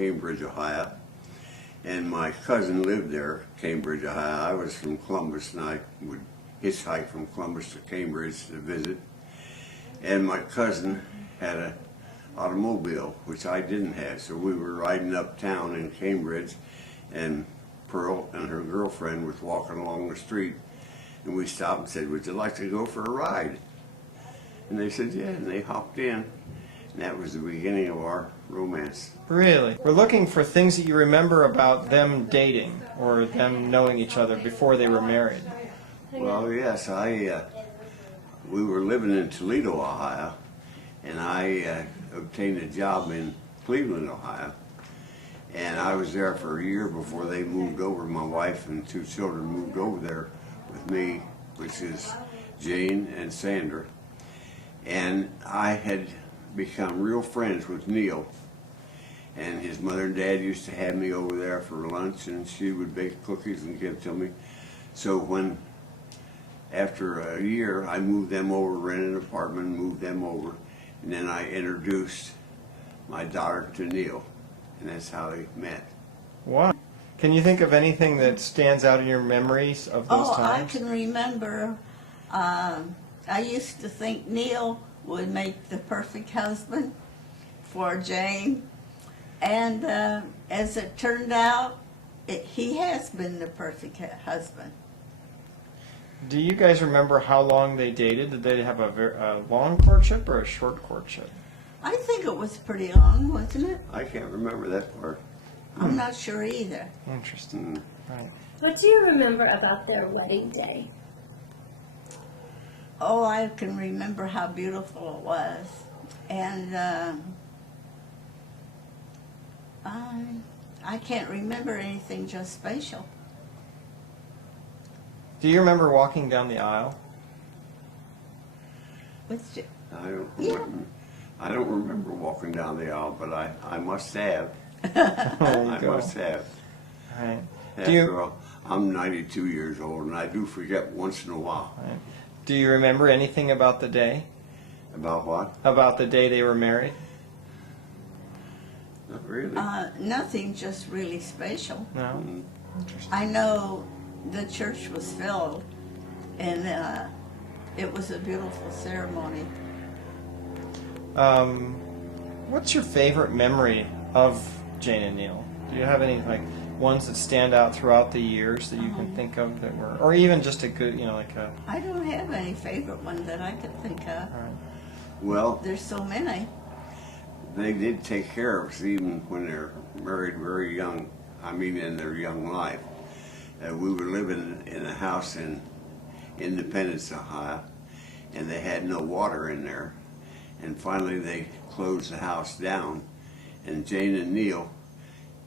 Cambridge, Ohio. And my cousin lived there, Cambridge, Ohio. I was from Columbus, and I would hitchhike from Columbus to Cambridge to visit. And my cousin had an automobile, which I didn't have. So we were riding uptown in Cambridge, and Pearl and her girlfriend was walking along the street. And we stopped and said, "Would you like to go for a ride?" And they said, "Yeah," and they hopped in. And that was the beginning of our romance. Really? We're looking for things that you remember about them dating or them knowing each other before they were married. Well, yes, we were living in Toledo, Ohio, and I obtained a job in Cleveland, Ohio. And I was there for a year before they moved over. My wife and 2 children moved over there with me, which is Jane and Sandra. And I had become real friends with Neil. And his mother and dad used to have me over there for lunch, and she would bake cookies and give to me. So after a year, I moved them over, rented an apartment, moved them over, and then I introduced my daughter to Neil, and that's how they met. Wow. Can you think of anything that stands out in your memories of those Oh, times? I can remember, I used to think Neil would make the perfect husband for Jane. And as it turned out, he has been the perfect husband. Do you guys remember how long they dated? Did they have a long courtship or a short courtship? I think it was pretty long, wasn't it? I can't remember that part. I'm not sure either. Interesting. Right. What do you remember about their wedding day? Oh, I can remember how beautiful it was. And I can't remember anything just special. Do you remember walking down the aisle? With I don't remember walking down the aisle, but I must have. Oh, I must have. Right. After all, I'm 92 years old, and I do forget once in a while. Right. Do you remember anything about the day? About what? About the day they were married? Not really. Nothing just really special. No? Mm. I know the church was filled, and it was a beautiful ceremony. What's your favorite memory of Jane and Neil? Do you have any ones that stand out throughout the years that you can think of that were, or even just a good, like a... I don't have any favorite one that I could think of. All right. Well, There's so many. they did take care of us even when they're married very young. I mean, in their young life. We were living in a house in Independence, Ohio, and they had no water in there. And finally they closed the house down, and Jane and Neil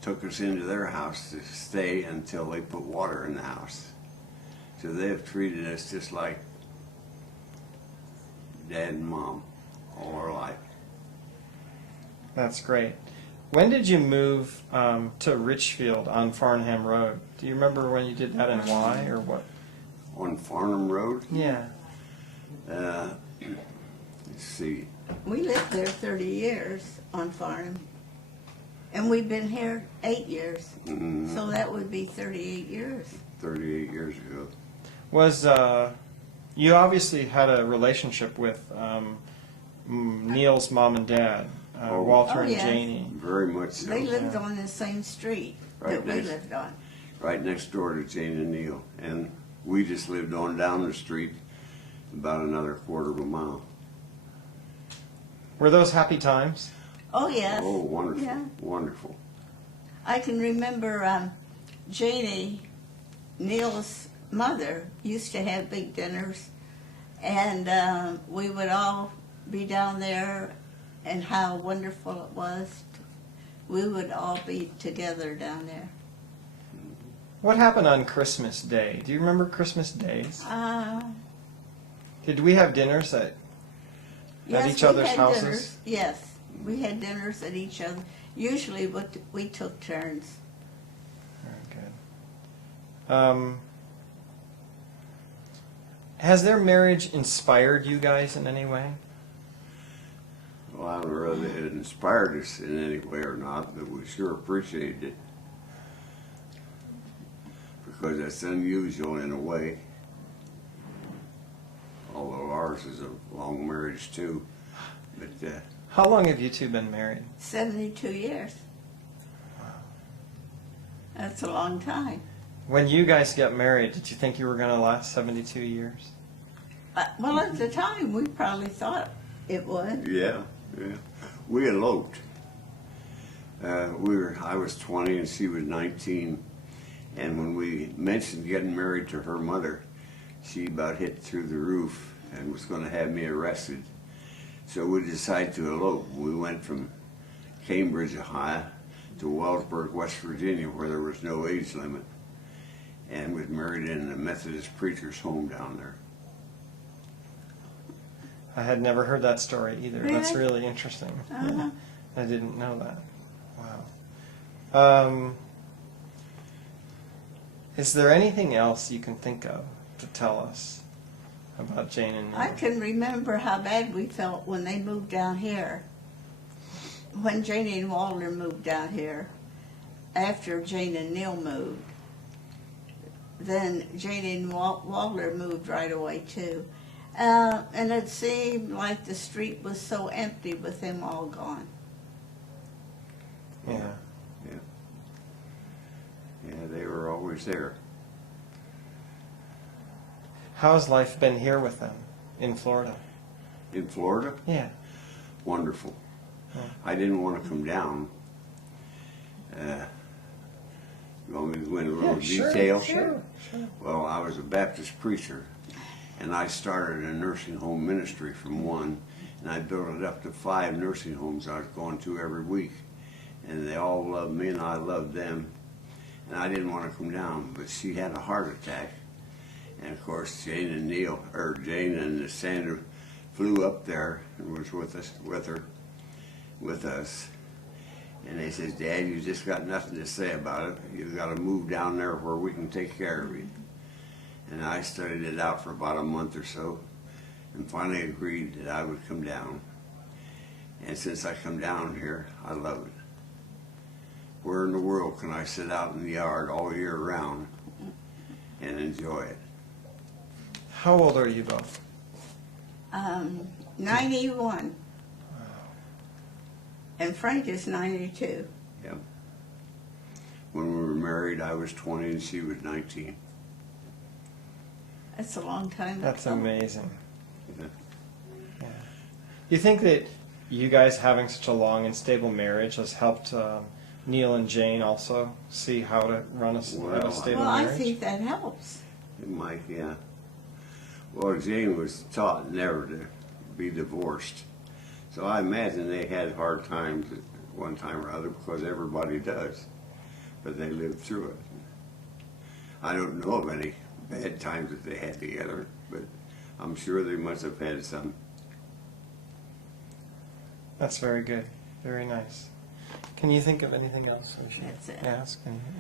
took us into their house to stay until they put water in the house. So they have treated us just like Dad and Mom all our life. That's great. When did you move to Richfield on Farnham Road? Do you remember when you did that and why, or what? On Farnham Road, Yeah. let's see, We lived there 30 years on farm, and we've been here 8 years. So that would be 38 years. 38 years ago. Was you obviously had a relationship with Neil's mom and dad, Walter and yes. Janie. Very much so. They lived on the same street that we next- lived on. Right next door to Jane and Neil. And we just lived on down the street about another quarter of a mile. Were those happy times? Oh, yes. Oh, wonderful, Yeah. wonderful. I can remember Janie, Neil's mother, used to have big dinners, and we would all be down there, and how wonderful it was. We would all be together down there. What happened on Christmas Day? Do you remember Christmas days? Did we have dinners at Yes, each we other's had houses? dinners. Yes, we had dinners at each other. Usually we took turns. Very good. Has their marriage inspired you guys in any way? Well, I don't really whether it inspired us in any way or not, but we sure appreciated it. Because it's unusual in a way. Although ours is a long marriage too. But How long have you two been married? 72 years. That's a long time. When you guys got married, did you think you were going to last 72 years? Well, at the time, we probably thought it would. yeah. We eloped. I was 20 and she was 19. And when we mentioned getting married to her mother, she about hit through the roof and was going to have me arrested. So we decided to elope. We went from Cambridge, Ohio, to Wellsburg, West Virginia, where there was no age limit, and was married in a Methodist preacher's home down there. I had never heard that story either. That's Really? really interesting. Uh-huh. I didn't know that. Wow. Is there anything else you can think of to tell us about Jane and Neil? I can remember how bad we felt when they moved down here. When Janie and Walter moved down here, after Jane and Neil moved, then Janie and Walter moved right away too. And it seemed like the street was so empty with them all gone. Yeah. Yeah, they were always there. How's life been here with them in Florida? In Florida, Yeah. wonderful. Yeah. I didn't want to come down. You want me to go into a little detail? Sure. Well, I was a Baptist preacher, and I started a nursing home ministry from one, and I built it up to 5 nursing homes I was going to every week. And they all loved me, and I loved them. And I didn't want to come down, but she had a heart attack. And of course, Jane and Sandra flew up there and was with us. And they says, Dad, you just got nothing to say about it. You got to move down there where we can take care of you. And I studied it out for about a month or so, and finally agreed that I would come down. And since I come down here, I love it. Where in the world can I sit out in the yard all year round and enjoy it? How old are you both? 91. And Frank is 92. Yeah. When we were married, I was 20 and she was 19. That's a long time That's ago. amazing. Yeah. Yeah. You think that you guys having such a long and stable marriage has helped Neil and Jane also see how to run a Well, stable Well, I marriage? think that helps. It might, yeah. Well, Jane was taught never to be divorced. So I imagine they had hard times at one time or other, because everybody does. But they lived through it. I don't know of any bad times that they had together, but I'm sure they must have had some. That's very good. Very nice. Can you think of anything else we should That's it. ask?